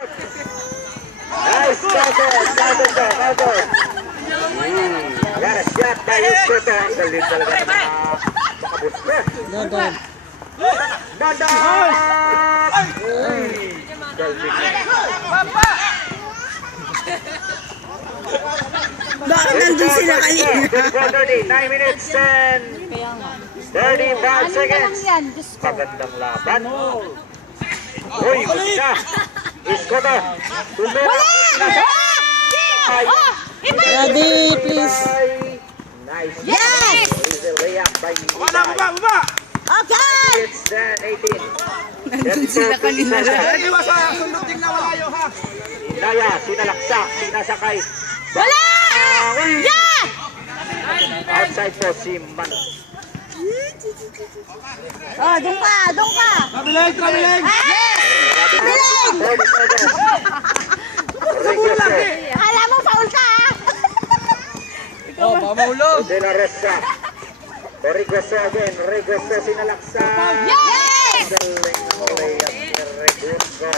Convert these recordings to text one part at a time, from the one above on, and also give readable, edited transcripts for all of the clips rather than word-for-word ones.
Nice counter. Got a shot by Iskoto. Ang galing talaga ng mga makabusta. Nandun. Bakit nandun sila kanina? 9 minutes and 35 seconds. Magandang laban. Uy, gusta. Iskoto. Ready, please. Nice. Yes! Baba! Okay! It's 18. Nandun sila kanina. Iwas sa sunduting na malayo ha! Inaya, sinalaksa, sinasakay. Wala! Yeah! Outside po si Man. Oh, doon ka! Traveling! Biling! Akala mo, foul ka, ha? Oh, pamaulo! De La Rosa. Request again. Request sinalaksa. Yes! Galing ng layup ni Reguso.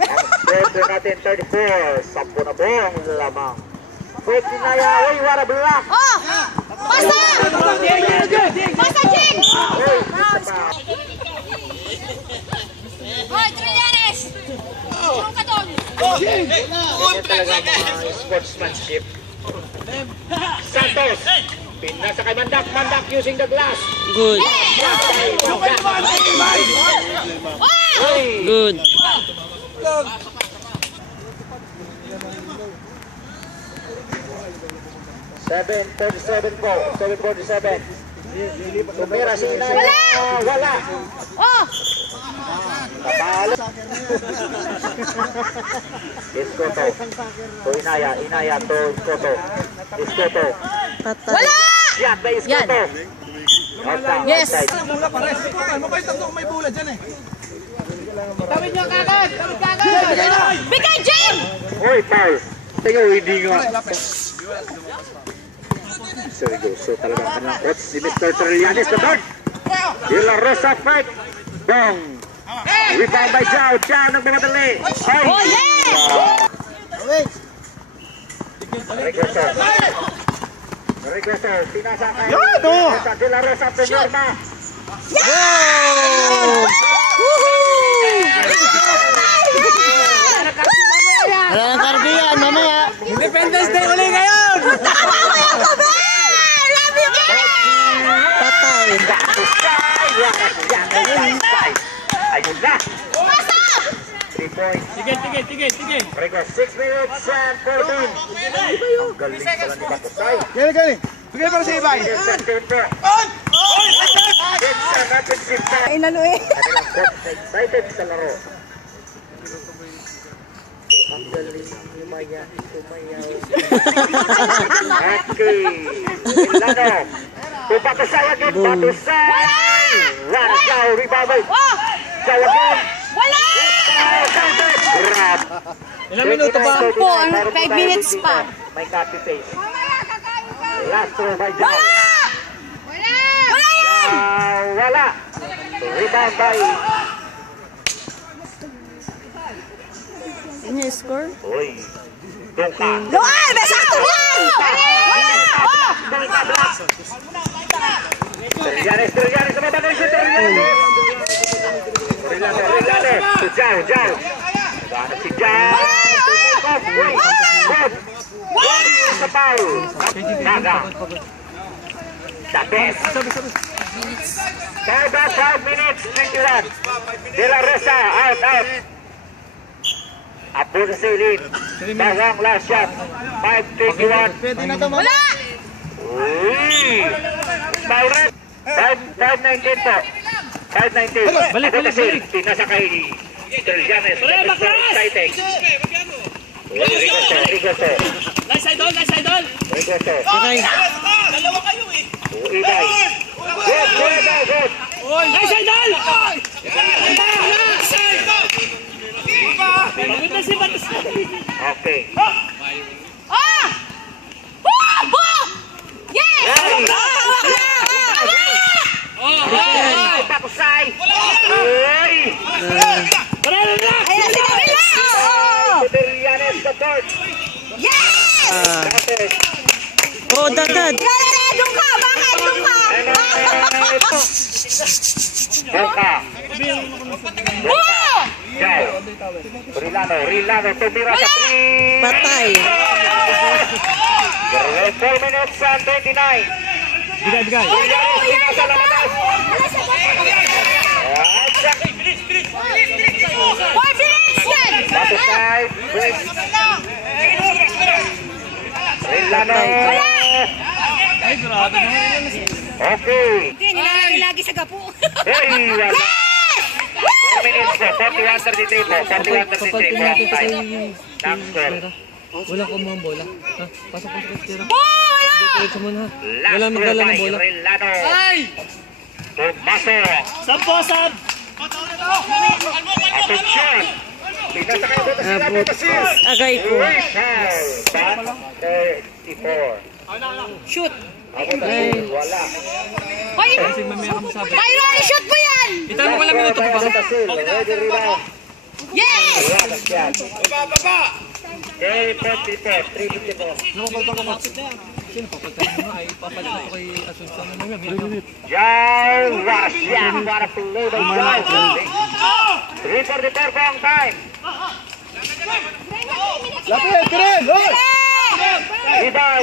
Ang score natin 34. 10 na buong lamang. Quick Inaya. Uy, wara block. Oh! Pasa! Pasa, Jing! Uy, isa pa. Hoy, Trillanes! Tulong ka doon! Yan talaga mga sportsmanship. Santos. Pinasa kay Mandak. Mandak using the glass. Good. Uy. Good. Seven 47 po. 7:47. Tumira si Inaya. Wala. Oh! Kapalo. Iskoto. To Inaya to Iskoto. Iskoto. Wala! Yan by Iskoto. Outside, Yes. outside. Mula pares! Mo kayo tatlo may bulad dyan eh! Bigay, Jing! Uy, foul. Tingnan, hindi nga. Seryoso talaga ang kanilang coach si Mr. Trillanes the third. De La Rosa fight. Bong. Rebound by Jao. Jao nagmamadali. Ay! Oh, yes! Requesto. Sinasakay. Yado! Sa De La Rosa Peñorma. Wala nang karbiyan, mamaya. Independence Day uli ngayon! Patay. Ayun na. 3 points. Sige! Request 6 minutes and 14. Ang galing pala ni Batusay. Gani! Bigay para sa ibay! It's a championship time. Ay, lalo eh. Kanilang coach excited sa laro. Ang galing lumayan, tumayaw. Okay. Milano. Kung Batusay again, Batusay! Run, Jao, rebound. Jao again. Wala! Grab. Ilang minuto pa? 5 minutes pa. May copy paste. Last throw by Jao. Wala yan! Wala. Rebound by... Ano yung score? Uy. Doon ka. Luan! Besakto yan! Wala! Oh! Trillanes sa mabagay si Trillanes. Trillanes. Si Jao. Gana si Jao. Uy, sa foul. Naga. The best. 5 minutes, 21. De La Rosa, out. Apo sa silid. Bawang last shot. 5:21. Pwede na ito mga... Wala! Uy! Foul red. 5:19 po. 5:19. Balik. Tinasa kay Trillanes. Exciting. Rigoso. Nice idol! Rigoso. Dalawa kayo eh! Ibay. Good. Nice idol! Okay. Ah! Oh! Bo! Yes! Batusay. Uy! Ayan Hernandez. Oh, dagdag. Doon ka! Bakit? Doon ka! Boca. Oh! Jao. Rilano, tumira sa 3. Patay. 4 minutes and 29. Bigay. Nasa labas. Four minutes yan! Bato side. Rilano. Ay, grabe naman. Okay. Hindi, nilalagay lagi sa gapo. Hey, wala. 4 minutes po. 41-33 po. 41-33 po ang time. Ng score. Wala ko mga bola. Ha? Pasok ko sa tira. Bola! Diretso muna. Last Wala throw magdala by ng bola. Rilano. Ay! Pumasok. Sampo, sab! Atensyon. Pinasa kayo dito sila Abot. Basis. Agay ko. Uy, foul. Back 34. Shoot! Ako na si wala. Hoy! Kasi mamaya ka masabi. Byron, shoot mo yan! Itanong ko lang minuto pa ba? Ready rebound. Yes! Wala yan. Okay, 44. 354. Sino papagtayin mo? Ay, papalit ako kay Asunsang na naman. 3 minutes. Jai, what a shot. What a play by Jai. 3:44 po ang time. Lapit, Karen! Hoy! Ibay.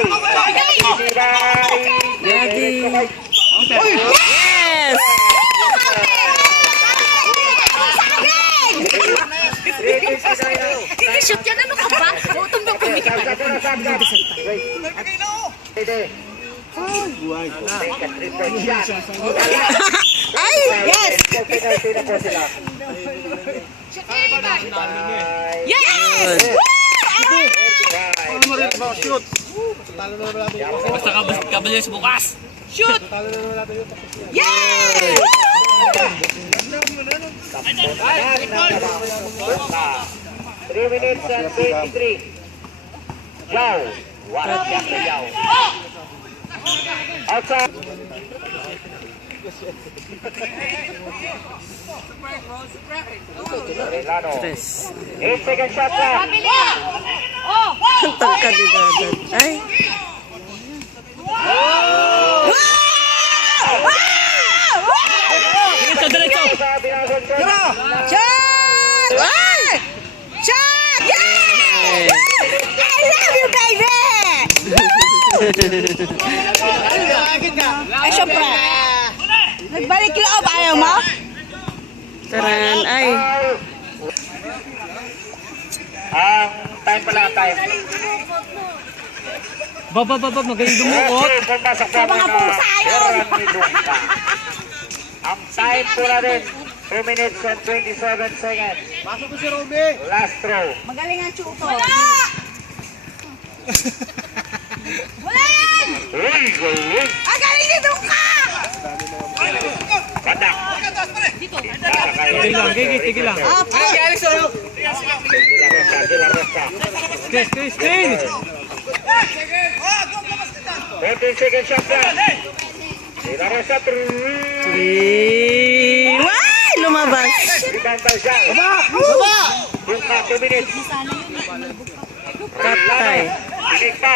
Ibay. Yagi. Yes! Hindi shoot yan, ano ka ba? Tumbang kumikita. Ay! Yes! Yes! Basta ka kabalis bukas! Shoot! Yes! 3 minutes and 23. Yao. What a shot by Yao. Outside. Rilano. 8 second shot left. Pabili! Oh! Ang tangkad ni Dadan. Ay! Diretso, diretso! Sabi ng Gonzalo. Shot! Ay! Shot! Yes! I love you, baby! Ay, syempre. Nagbalik yung loob. Ayaw mo? Taran. Ay! Ang time pala ang time. Baba, magaling dumukot! Pumasok pa mga pusa yun. Ang time po natin, 2 minutes and 27 seconds. Pasok ko si Romy! Last throw. Magaling ang chuto. Wala! Wala yan! Uy, galing. Ang galing ni Duka! Badak. Tigil lang, tigil lang. Sila Rosa. Screen! 14 seconds shot lang. Sila Rosa. Why? Lumabas! Rebound by Zhao. Yung 2 minutes. Patay. Tingin pa.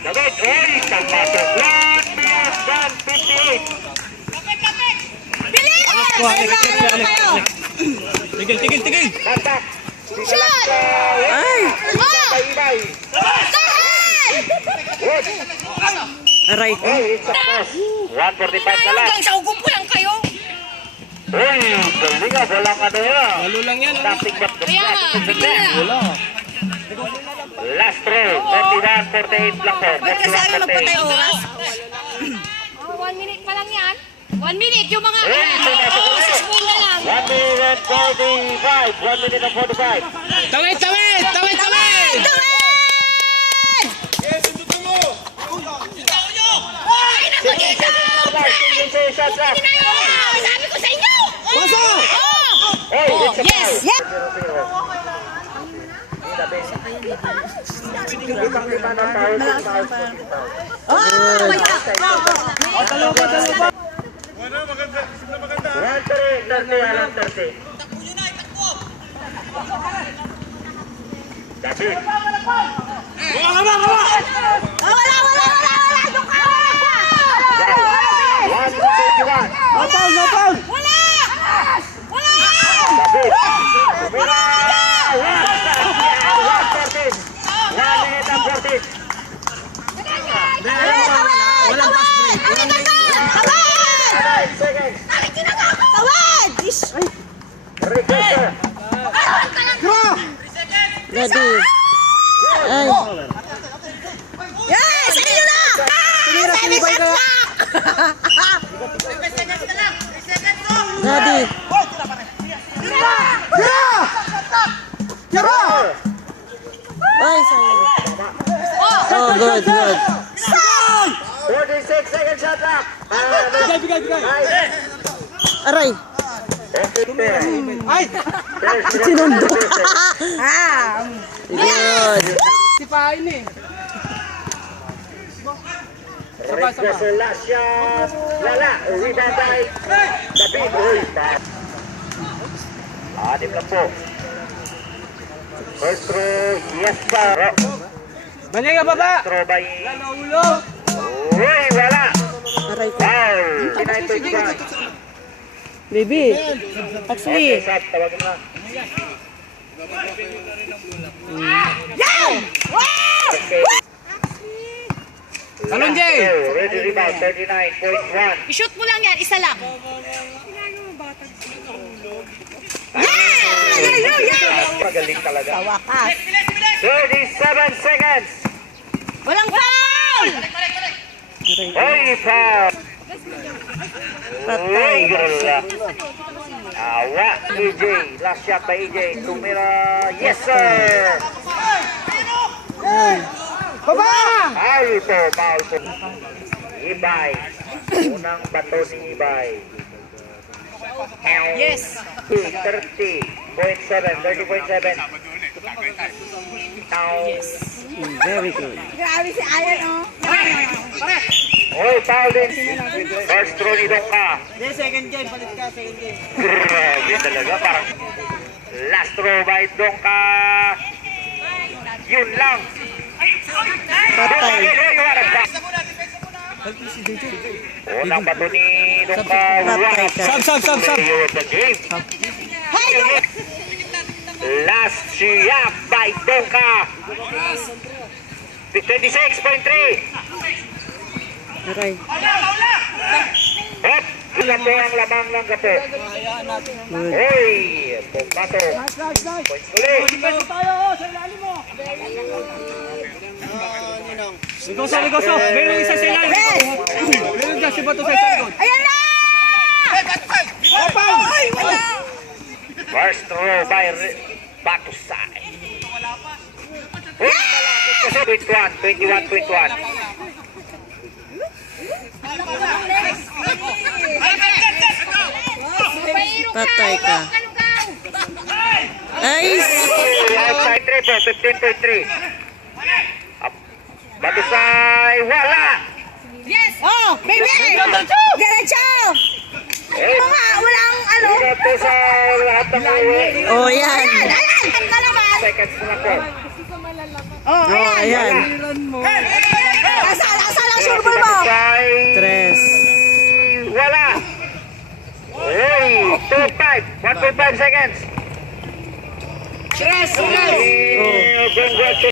David, uy, kamasok. 1 minute and 58. Bilis! Ano kayo? Tigil! Badak. Shot! Ay! Oh! Ibay. Good. Aray ko. Uy, it's a cross. 1:45 na lang. Hanggang sa ugong po lang kayo. Uy, galing nga. Walang ano yan. Lalo lang yan. Nothing but the Kaya nga, bigla. last throw. 31-48 lang po. Ba't kasi ano magpatay 41-48. oras? 1 minute pa lang yan. 1 minute, yung mga spoon na lang. 1 minute and 45. 1 minute and 45. Tawid! Tawid! Ay, naku dito! Shots lang. Sabi ko sa inyo! Pasok! Hey, it's a Yes! foul. Yes! 0-0. Ibang-iba na tayo. Oh, wala! Dalawa pa! 1-3. 30. David. Wala! Doon ka! Foul. 1-21. No foul! Wala! Wala! David. Tumira. 1-14. 1 minute and 14. Walang pass break. Nine seconds. Tawad! Requester. Daddy. Ay. Yes! Ano yun na? Tumira, sinibay ka. Daddy. Ay, sayang. Oh, good. 46 seconds shot clock. Bigay. Aray. Ay! Sinundo. Good. Sipain eh. Requester last shot. Lala. Rebound by David. Uy, foul. 6 lang po. First throw. Yes, sir. Balik ka baba! Throw by... Ulo! Uy, wala. Aray ko. Foul. 9.5. Baby. Okay, Actually. Sat, tawagin na. Okay. Talon, Jay! Ready rebound, 39.1. I-shoot mo lang yan, isa lang. Magaling talaga. Wakas. 37 seconds. Walang foul! Oy, foul. Patay. Uy, gala. Awa, EJ. Last shot by EJ. Tumira. Yes, sir. Baba! Foul po. Ibay. Unang bato ni Ibay. Yes. 30.7. 30.7. Now, Very good. Grabe si Ayan, oh. oy, foul din. First throw ni Dongka. Second game, palit ka, second game. Grabe talaga, parang last throw by Dongka. Yun lang. Patay. Unang bato ni Dongka. Patay ka. Sab! Player of the game. Last shot by Dongka. 26.3. Aray. Hop! Ilan po ang lamang ng gapo? Good. Oy! Pumbato. Points ulit. Ligoso! Meron isa sa ilalim. Meron dyan si Bato sa second. Ayan na! Ay, wala! First throw by Batusay. Uy! Malapit kasi 21. Patay ka. Ay. Outside 3 po, 15.3. Batusay, wala! Yes! Oh, baby! Diretso! Walang ano? Una po sa lahat ng uwi. Oh, yan. Ayan! Ano ka naman? Seconds na po. Oh, Oh, ayan! ayan. Nasa lang surbol mo! Batusay, Tres. wala! Uy, 1.5 seconds. Tres! Congratulations.